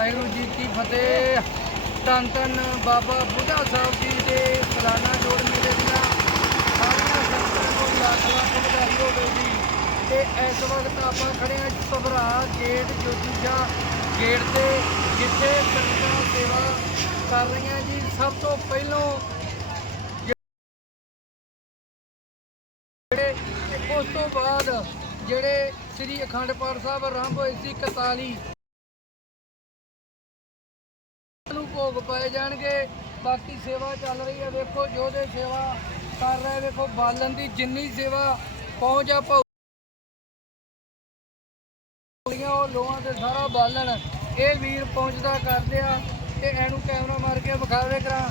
ਵਾਹਿਗੁਰੂ ਜੀ ਕੀ ਫਤਿਹ। ਧੰਨ ਧੰਨ ਬਾਬਾ ਬੁੱਢਾ ਸਾਹਿਬ ਜੀ ਦੇ ਸਾਲਾਨਾ ਜੋੜ ਮੇਲੇ ਦੀਆਂ ਸਾਰੀਆਂ ਸੰਗਤਾਂ ਨੂੰ ਲੱਖ ਲੱਖ ਵਧਾਈ ਹੋਵੇ ਜੀ। ਤੇ ਇਸ ਵਕਤ ਆਪਾਂ ਖੜੇ ਹਾਂ ਸਭਰਾ ਗੇਟ ਜੋਤੀਜਾ ਗੇਟ ਤੇ, ਜਿੱਥੇ ਸੰਗਤਾਂ ਸੇਵਾ ਕਰ ਰਹੀਆਂ ਜੀ। ਸਭ ਤੋਂ ਪਹਿਲੋਂ ਉਸ ਤੋਂ ਬਾਅਦ ਜਿਹੜੇ ਸ੍ਰੀ ਅਖੰਡ ਪਾਠ ਸਾਹਿਬ ਆਰੰਭ ਹੋਏ ਸੀ 41 ਭੋਗ ਪਾਏ ਜਾਣਗੇ। ਬਾਕੀ ਸੇਵਾ ਚੱਲ ਰਹੀ ਹੈ। ਵੇਖੋ ਜੋਦੇ ਸੇਵਾ ਕਰ ਰਹੇ ਵੇਖੋ ਬਾਲਣ ਦੀ ਜਿੰਨੀ ਸੇਵਾ ਪਹੁੰਚ ਆ ਭਾਊ ਉਹ ਲੋਹਾਂ ਤੇ ਸਾਰਾ ਬਾਲਣ। ਇਹ ਵੀਰ ਪਹੁੰਚਦਾ ਕਰਦੇ ਆ ਤੇ ਇਹਨੂੰ ਕੈਮਰਾ ਮਾਰ ਕੇ ਵਿਖਾਵੇ ਕਰਾਂ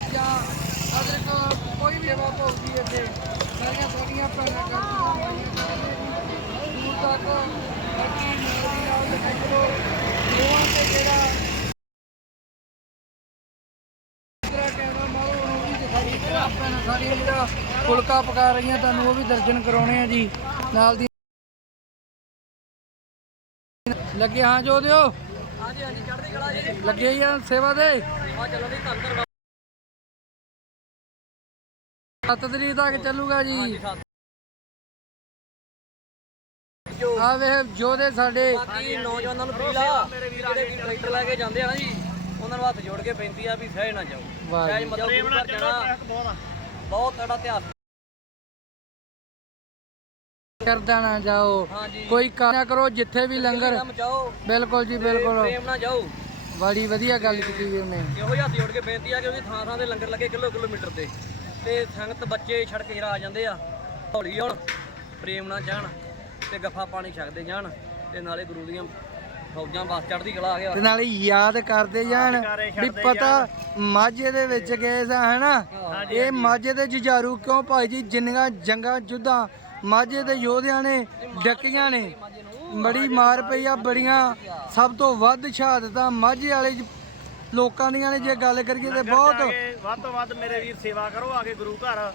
ਜਾਂ ਅਦਰ ਕੋ- ਕੋਈ ਵੀ ਸੇਵਾ ਭੋਗਦੀ ਇੱਥੇ ਸਾਰੀਆਂ ਸਾਡੀਆਂ ਭੈਣਾਂ ਕਰਦੀਆਂ ਮਾਈਆਂ ਕਰਦੇ ਜੀ ਦੂਰ ਤੱਕ ਬਾਕੀ ਮੇਰੀ ਨਾਲ ਦੇ ਚਲੋ ਲੋਹਾਂ ਤੇ ਜਿਹੜਾ ਤੇਰਾ ਕੈਮਰਾ ਮਾਰੋ ਉਹਨੂੰ ਵੀ ਦਿਖਾਈ ਜਿਹੜਾ ਫੁਲਕਾ ਪਕਾ ਰਹੀਆਂ, ਤੁਹਾਨੂੰ ਉਹ ਵੀ ਦਰਸ਼ਨ ਕਰਾਉਣੇ ਆ ਜੀ। ਨਾਲ ਦੀ ਲੱਗੇ, ਹਾਂ ਜੋ ਦਿਓ। ਹਾਂਜੀ ਹਾਂਜੀ ਚੜ੍ਹਦੀ ਕਲਾ ਜੀ ਲੱਗੇ ਹੀ ਆ ਸੇਵਾ ਦੇ। ਆ ਚੱਲੋ ਦੀ ਧੰਨ ਧੰਨ 7 ਤਰੀਕ ਤੱਕ ਚੱਲੂਗਾ ਜੀ। ਸੱਤ ਆ ਵੇਖ ਜੋਦੇ ਸਾਡੇ ਨੌਜਵਾਨਾਂ ਨੂੰ ਅਪੀਲ ਜਿਹੜੇ ਵੀ ਟਰੈਕਟਰ ਲੈ ਕੇ ਜਾਂਦੇ ਆ ਨਾ ਜੀ। ਉਹਨਾਂ ਨੂੰ ਹੱਥ ਜੋੜ ਕੇ ਬੇਨਤੀ ਆ ਵੀ ਸਹਿ ਨਾ ਜਾਓ। ਵਾਹ ਸਹਿਜ। ਮਤਲਬ ਗੁਰੂ ਘਰ ਜਾਣਾ ਬਹੁਤ ਤੜਾ ਇਤਿਹਾਸ ਕਰਦਾ ਨਾ ਜਾਓ। ਹਾਂਜੀ। ਕੋਈ ਕੰਮ ਨਾ ਕਰੋ ਜਿੱਥੇ ਵੀ ਲੰਗਰ। ਕੰਮ ਜਾਓ। ਬਿਲਕੁਲ ਜੀ ਬਿਲਕੁਲ। ਪ੍ਰੇਮ ਨਾਲ ਜਾਓ। ਬੜੀ ਵਧੀਆ ਗੱਲ ਕੀਤੀ ਵੀਰ ਨੇ ਇਹੋ ਹੀ ਹੱਥ ਜੋੜ ਕੇ ਬੇਨਤੀ ਆ ਕਿ ਉਹਦੀ ਥਾਂ ਥਾਂ ਤੇ ਲੰਗਰ ਲੱਗੇ ਕਿਲੋ ਕਿਲੋਮੀਟਰ ਤੇ। ਤੇ ਸੰਗਤ ਬੱਚੇ ਛੜਕ ਜਰਾ ਆ ਜਾਂਦੇ ਆ। ਹੌਲੀ ਹੁਣ ਪ੍ਰੇਮ ਨਾਲ ਜਾਣ ਤੇ ਗੱਫਾ ਪਾਣੀ ਛਕਦੇ ਜਾਣ ਤੇ ਨਾਲੇ ਗੁਰੂ ਦੀਆਂ ਫੌਜਾਂ ਵਾਸ ਚੜ੍ਹਦੀ ਕਲਾ ਆ ਗਿਆ। ਤੇ ਨਾਲੇ ਯਾਦ ਕਰਦੇ ਜਾਣ ਵੀ ਪਤਾ ਮਾਝੇ ਦੇ ਵਿੱਚ ਗਏ ਸਾ ਹਨਾ? ਇਹ ਮਾਝੇ ਦੇ ਜੁਝਾਰੂ ਕਿਉਂ ਭਾਈ ਜੀ? ਜਿੰਨੀਆਂ ਜੰਗਾਂ ਜੁੱਧਾਂ ਮਾਝੇ ਦੇ ਯੋਧਿਆਂ ਨੇ ਡੱਕੀਆਂ ਨੇ। ਬੜੀ ਮਾਰ ਪਈ ਆ ਬੜੀਆਂ ਸਭ ਤੋਂ ਵੱਧ ਸ਼ਹਾਦਤਾਂ ਮਾਝੇ ਵਾਲੇ ਲੋਕਾਂ ਦੀਆਂ ਨੇ ਜੇ ਗੱਲ ਕਰੀਏ ਤੇ ਬਹੁਤ ਵੱਧ ਤੋਂ ਵੱਧ ਮੇਰੇ ਵੀਰ ਸੇਵਾ ਕਰੋ ਆਗੇ ਗੁਰੂ ਘਰ।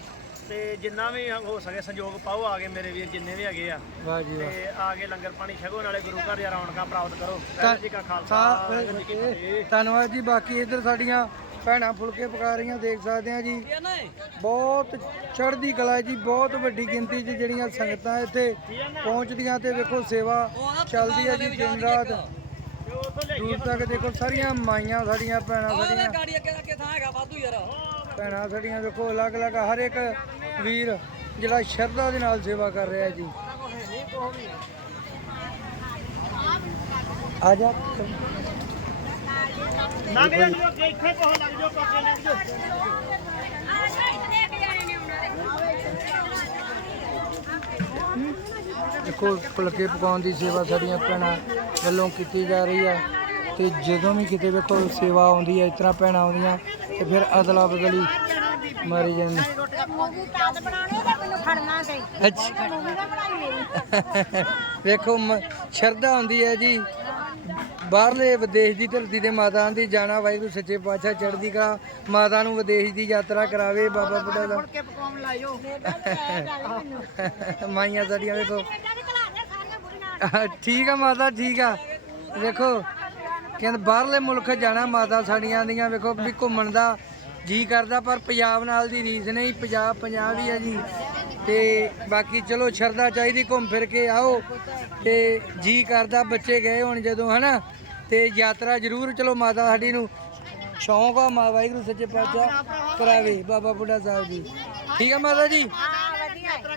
ਤੇ ਜਿੰਨਾ ਵੀ ਹੋ ਸਕੇ ਸੰਯੋਗ ਪਾਓ ਆਗੇ ਮੇਰੇ ਵੀਰ ਜਿੰਨੇ ਵੀ ਹੈਗੇ ਆ। ਵਾਹ ਜੀ ਵਾਹ। ਤੇ ਆਗੇ ਲੰਗਰ ਪਾਣੀ ਛਕੋ ਨਾਲੇ ਗੁਰੂ ਘਰ ਦੀਆਂ ਰੌਣਕਾਂ ਪ੍ਰਾਪਤ ਕਰੋ। ਵਾਹਿਗੁਰੂ ਜੀ ਕਾ ਖਾਲਸਾ ਵਾਹਿਗੁਰੂ ਜੀ ਕੀ ਫਤਿਹ। ਧੰਨਵਾਦ ਜੀ। ਬਾਕੀ ਇੱਧਰ ਸਾਡੀਆਂ ਭੈਣਾਂ ਫੁਲਕੇ ਪਕਾ ਰਹੀਆਂ ਦੇਖ ਸਕਦੇ ਆ ਜੀ। ਬਹੁਤ ਚੜ੍ਹਦੀ ਕਲਾ ਜੀ ਬਹੁਤ ਵੱਡੀ ਗਿਣਤੀ 'ਚ ਜਿਹੜੀਆਂ ਸੰਗਤਾਂ ਇੱਥੇ ਪਹੁੰਚਦੀਆਂ ਤੇ ਵੇਖੋ ਸੇਵਾ ਚੱਲਦੀ ਹੈ ਜੀ ਦਿਨ ਰਾਤ। ਦੂਰ ਤੱਕ ਦੇਖੋ ਸਾਰੀਆਂ ਮਾਈਆਂ ਸਾਡੀਆਂ ਭੈਣਾਂ ਸਾਡੀਆਂ ਗਾੜੀ ਅੱਗੇ ਅੱਗੇ ਥਾਂ ਹੈਗਾ ਵਾਧੂ ਯਾਰ। ਭੈਣਾਂ ਸਾਡੀਆਂ ਦੇਖੋ ਅਲੱਗ-ਅਲੱਗ ਹਰ ਇੱਕ ਵੀਰ ਜਿਹੜਾ ਸ਼ਰਧਾ ਦੇ ਨਾਲ ਸੇਵਾ ਕਰ ਰਿਹਾ ਜੀ। ਆ ਜਾ। ਲੰਘ ਜਾਓ ਅੱਗੇ ਇੱਥੇ ਕੋਹ ਲੱਗ ਜਾਓ ਪਾਸੇ ਲੱਗ ਜਾਓ। ਦੇਖੋ ਫੁਲਕੇ ਪਕਾਉਣ ਦੀ ਸੇਵਾ ਸਾਡੀਆਂ ਭੈਣਾਂ ਵੱਲੋਂ ਕੀਤੀ ਜਾ ਰਹੀ ਹੈ। ਤੇ ਜਦੋਂ ਵੀ ਕਿਤੇ ਵੇਖੋ ਸੇਵਾ ਆਉਂਦੀ ਹੈ ਇਸ ਤਰ੍ਹਾਂ ਭੈਣਾਂ ਆਉਂਦੀਆਂ ਤੇ ਫਿਰ ਅਦਲਾ ਬਦਲੀ ਮਾਰੀ ਜਾਂਦੀ। ਮੂਵੀ ਤਾਦ ਬਣਾਉਣੀ ਤੇ ਮੈਨੂੰ ਫੜਨਾ ਤੇ। ਅੱਛਾ। ਮੂਵੀ ਨਾ ਬਣਾਈ ਮੇਰੀ ਵੇਖੋ ਸ਼ਰਧਾ ਹੁੰਦੀ ਹੈ ਜੀ। ਬਾਹਰਲੇ ਵਿਦੇਸ਼ ਦੀ ਧਰਤੀ ਤੇ ਮਾਤਾ ਦੀ ਜਾਣਾ ਵਾਹਿਗੁਰੂ ਸੱਚੇ ਪਾਤਸ਼ਾਹ ਚੜ੍ਹਦੀ ਕਲਾ ਮਾਤਾ ਨੂੰ ਵਿਦੇਸ਼ ਦੀ ਯਾਤਰਾ ਕਰਾਵੇ ਬਾਬਾ ਬੁੱਢਾ ਦਾ। ਮਾਈਆਂ ਸਾਡੀਆਂ ਵੇਖੋ। ਦੇ ਦੇ ਠੀਕ ਆ ਮਾਤਾ ਠੀਕ ਆ। ਵੇਖੋ ਕਹਿੰਦੇ ਬਾਹਰਲੇ ਮੁਲਕ ਜਾਣਾ ਮਾਤਾ ਸਾਡੀਆਂ ਦੀਆਂ ਵੇਖੋ ਵੀ ਘੁੰਮਣ ਦਾ ਜੀ ਕਰਦਾ, ਪਰ ਪੰਜਾਬ ਨਾਲ ਦੀ ਰੀਸ ਨਹੀਂ, ਪੰਜਾਬ ਪੰਜਾਬ ਹੀ ਆ ਜੀ। ਤੇ ਬਾਕੀ ਚਲੋ ਸ਼ਰਧਾ ਚਾਹੀਦੀ, ਘੁੰਮ ਫਿਰ ਕੇ ਆਓ। ਤੇ ਜੀ ਕਰਦਾ, ਬੱਚੇ ਗਏ ਹੁਣ ਜਦੋਂ, ਹਨਾ? ਤੇ ਯਾਤਰਾ ਜ਼ਰੂਰ, ਚਲੋ ਮਾਤਾ ਸਾਡੀ ਨੂੰ ਸ਼ੌਂਕ ਆ, ਮਾ ਵਾਹਿਗੁਰੂ ਸੱਚੇ ਪਾਤਸ਼ਾਹ ਕਰਾਵੇ, ਬਾਬਾ ਬੁੱਢਾ ਸਾਹਿਬ ਜੀ। ਠੀਕ ਆ ਮਾਤਾ ਜੀ?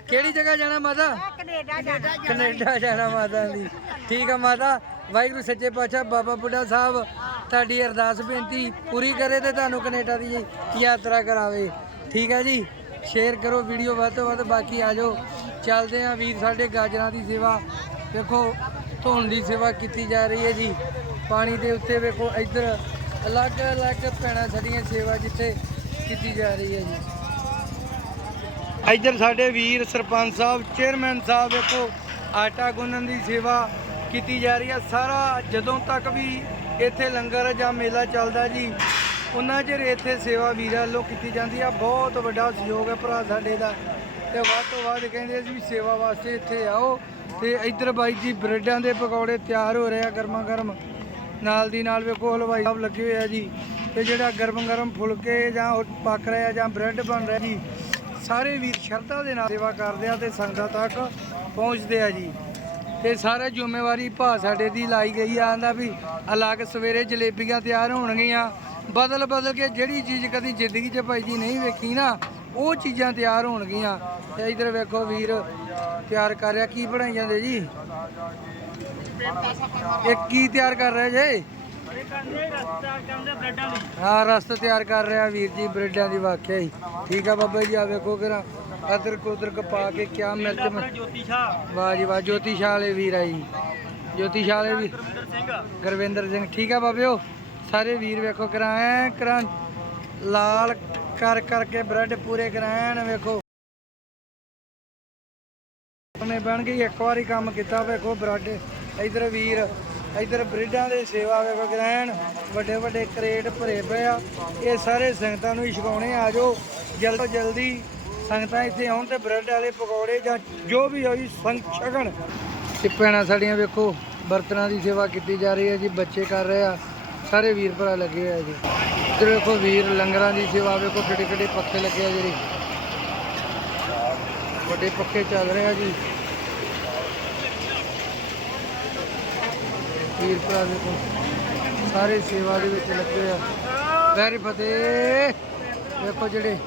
ਕਿਹੜੀ ਜਗ੍ਹਾ ਜਾਣਾ ਮਾਤਾ? ਕੈਨੇਡਾ ਜਾਣਾ। ਕੈਨੇਡਾ ਜਾਣਾ ਮਾਤਾ ਜੀ। ਠੀਕ ਆ ਮਾਤਾ, ਵਾਹਿਗੁਰੂ ਸੱਚੇ ਪਾਤਸ਼ਾਹ, ਬਾਬਾ ਬੁੱਢਾ ਸਾਹਿਬ। ਤੁਹਾਡੀ ਅਰਦਾਸ ਬੇਨਤੀ ਪੂਰੀ ਕਰੇ ਤੇ ਤੁਹਾਨੂੰ ਕੈਨੇਡਾ ਦੀ ਯਾਤਰਾ ਕਰਾਵੇ। ਠੀਕ ਹੈ ਜੀ? ਸ਼ੇਅਰ ਕਰੋ ਵੀਡੀਓ ਵੱਧ ਤੋਂ ਵੱਧ, ਬਾਕੀ ਆ ਜਾਓ। ਚੱਲਦੇ ਆ ਵੀਰ, ਸਾਡੇ ਗਾਜਰਾਂ ਦੀ ਸੇਵਾ। ਦੇਖੋ ਧੋਣ ਦੀ ਸੇਵਾ ਕੀਤੀ ਜਾ ਰਹੀ ਹੈ ਜੀ। ਪਾਣੀ ਦੇ ਉੱਤੇ ਵੇਖੋ, ਇੱਧਰ ਅਲੱਗ-ਅਲੱਗ ਪੈਣਾ ਸਾਡੀਆਂ ਸੇਵਾ ਜਿੱਥੇ ਕੀਤੀ ਜਾ ਰਹੀ ਹੈ ਜੀ। ਇੱਧਰ ਸਾਡੇ ਵੀਰ ਸਰਪੰਚ ਸਾਹਿਬ ਚੇਅਰਮੈਨ ਸਾਹਿਬ, ਵੇਖੋ, ਆਟਾ ਗੁੰਨਣ ਦੀ ਸੇਵਾ ਕੀਤੀ ਜਾ ਰਹੀ ਹੈ। ਸਾਰਾ ਜਦੋਂ ਤੱਕ ਵੀ ਇੱਥੇ ਲੰਗਰ ਜਾਂ ਮੇਲਾ ਚੱਲਦਾ ਜੀ। ਉਹਨਾਂ ਚਿਰ ਇੱਥੇ ਸੇਵਾ ਵੀਰਾਂ ਵੱਲੋਂ ਕੀਤੀ ਜਾਂਦੀ ਆ। ਬਹੁਤ ਵੱਡਾ ਸਹਿਯੋਗ ਹੈ ਭਰਾ ਸਾਡੇ ਦਾ। ਤੇ ਵੱਧ ਤੋਂ ਵੱਧ ਕਹਿੰਦੇ ਸੀ ਵੀ ਸੇਵਾ ਵਾਸਤੇ ਇੱਥੇ ਆਓ। ਤੇ ਇੱਧਰ ਬਾਈ ਜੀ ਬ੍ਰੈਡਾਂ ਦੇ ਪਕੌੜੇ ਤਿਆਰ ਹੋ ਰਹੇ ਆ ਗਰਮਾ ਗਰਮ ਨਾਲ ਦੀ ਨਾਲ ਵੇਖੋ ਹਲਵਾਈ ਸਾਹਿਬ ਲੱਗੇ ਹੋਏ ਆ ਜੀ। ਤੇ ਜਿਹੜਾ ਗਰਮ ਗਰਮ ਫੁਲਕੇ ਜਾਂ ਪੱਕ ਰਿਹਾ ਜਾਂ ਬ੍ਰੈਡ ਬਣ ਰਿਹਾ ਜੀ। ਸਾਰੇ ਵੀਰ ਸ਼ਰਧਾ ਦੇ ਨਾਲ ਸੇਵਾ ਕਰਦੇ ਆ ਤੇ ਸੰਗਤਾਂ ਤੱਕ ਪਹੁੰਚਦੇ ਆ ਜੀ। ਤੇ ਸਾਰੇ ਜ਼ਿੰਮੇਵਾਰੀ ਭਾ ਸਾਡੇ ਦੀ ਲਾਈ ਗਈ ਆ ਆਂਦਾ ਵੀ ਅਲੱਗ ਸਵੇਰੇ ਜਲੇਬੀਆਂ ਤਿਆਰ ਹੋਣਗੀਆਂ। ਬਦਲ ਬਦਲ ਕੇ ਜਿਹੜੀ ਚੀਜ਼ ਕਦੀ ਜ਼ਿੰਦਗੀ 'ਚ ਭਾਈ ਜੀ ਨਹੀਂ ਵੇਖੀ ਨਾ, ਉਹ ਚੀਜ਼ਾਂ ਤਿਆਰ ਹੋਣਗੀਆਂ। ਤੇ ਇਧਰ ਵੇਖੋ ਵੀਰ, ਤਿਆਰ ਕਰ ਰਿਹਾ। ਕੀ ਬਣਾਈ ਜਾਂਦੇ ਜੀ? ਇਹ ਕੀ ਤਿਆਰ ਕਰ ਰਿਹਾ ਜੇ? ਹਾਂ, ਰਸਤਾ ਤਿਆਰ ਕਰ ਰਿਹਾ ਵੀਰ ਜੀ, ਬ੍ਰੈਡਾਂ ਦੀ ਵਾਕਿਆ ਹੀ। ਠੀਕ ਆ ਬਾਬਾ ਜੀ ਆ ਵੇਖੋ ਕਿਰਾ ਅਦਰਕ ਉਦਰਕ ਪਾ ਕੇ ਕਿਆ ਮਿਰਚ ਜੋਤੀ ਸ਼ਾਹ। ਵਾਹ ਜੀ ਵਾਹ ਜੋਤੀ ਸ਼ਾਹ ਵਾਲੇ ਵੀਰ ਆ ਜੀ। ਜੋਤੀ ਸ਼ਾਹ ਵਾਲੇ ਵੀ ਗੁਰਵਿੰਦਰ ਸਿੰਘ। ਠੀਕ ਆ ਬਾਬਿਓ? ਸਾਰੇ ਵੀਰ ਵੇਖੋ ਕਰਾਏ ਕਰਾਂ ਲਾਲ ਕਰ ਕਰਕੇ ਬ੍ਰੈਡ ਪੂਰੇ ਕਰਾਇਣ ਵੇਖੋ। ਉਹਨੇ ਬਣ ਗਈ ਇੱਕ ਵਾਰੀ ਕੰਮ ਕੀਤਾ ਵੇਖੋ ਬ੍ਰੈਡ। ਇਧਰ ਵੀਰ ਇਧਰ ਬ੍ਰੈਡਾਂ ਦੇ ਸੇਵਾ ਵੇਖੋ ਕਰਾਇਣ ਵੱਡੇ ਵੱਡੇ ਕਰੇਟ ਭਰੇ ਪਏ ਆ। ਇਹ ਸਾਰੇ ਸੰਗਤਾਂ ਨੂੰ ਹੀ ਛਕਾਉਣੇ ਆ ਜਾਓ। ਜਲਦ ਜਲਦੀ ਸੰਗਤਾਂ ਇੱਥੇ ਆਉਣ ਤੇ ਬ੍ਰੈਡ ਵਾਲੇ ਪਕੌੜੇ ਜਾਂ ਜੋ ਵੀ ਹੋਈ ਸੰਗ ਛਕਣ ਤੇ ਭੈਣਾਂ ਸਾਡੀਆਂ ਵੇਖੋ, ਬਰਤਨਾਂ ਦੀ ਸੇਵਾ ਕੀਤੀ ਜਾ ਰਹੀ ਹੈ ਜੀ, ਬੱਚੇ ਕਰ ਰਹੇ ਆ, ਸਾਰੇ ਵੀਰ ਭਰਾ ਲੱਗੇ ਹੋਏ ਆ ਜੀ। ਇੱਧਰ ਵੇਖੋ ਵੀਰ, ਲੰਗਰਾਂ ਦੀ ਸੇਵਾ ਵੇਖੋ ਕਿੱਡੇ ਕਿੱਡੇ ਪੱਖੇ ਲੱਗੇ ਆ ਜਿਹੜੇ। ਵੱਡੇ ਪੱਖੇ ਚੱਲ ਰਹੇ ਆ ਜੀ। ਵੀਰ ਭਰਾ ਵੇਖੋ, ਸਾਰੇ ਸੇਵਾ ਦੇ ਵਿੱਚ ਲੱਗੇ ਆ। ਵੈਰੀ ਫਤਿਹ। ਵੇਖੋ ਜਿਹੜੇ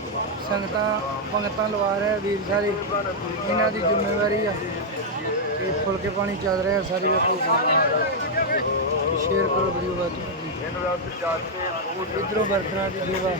ਸੰਗਤਾਂ ਪੰਗਤਾਂ ਲਵਾ ਰਹੇ ਵੀਰ ਸਾਰੇ। ਇਹਨਾਂ ਦੀ ਜ਼ਿੰਮੇਵਾਰੀ ਆ। ਤੇ ਫੁਲਕੇ ਪਾਣੀ ਚੱਲ ਰਿਹਾ ਸਾਰੀ ਵੇਖੋ ਸ਼ੇਅਰ ਕਰੋ ਵੀਡੀਓ ਬਾਤ ਇਧਰੋਂ ਬਰਤਨਾਂ ਦੀ ਸੇਵਾ।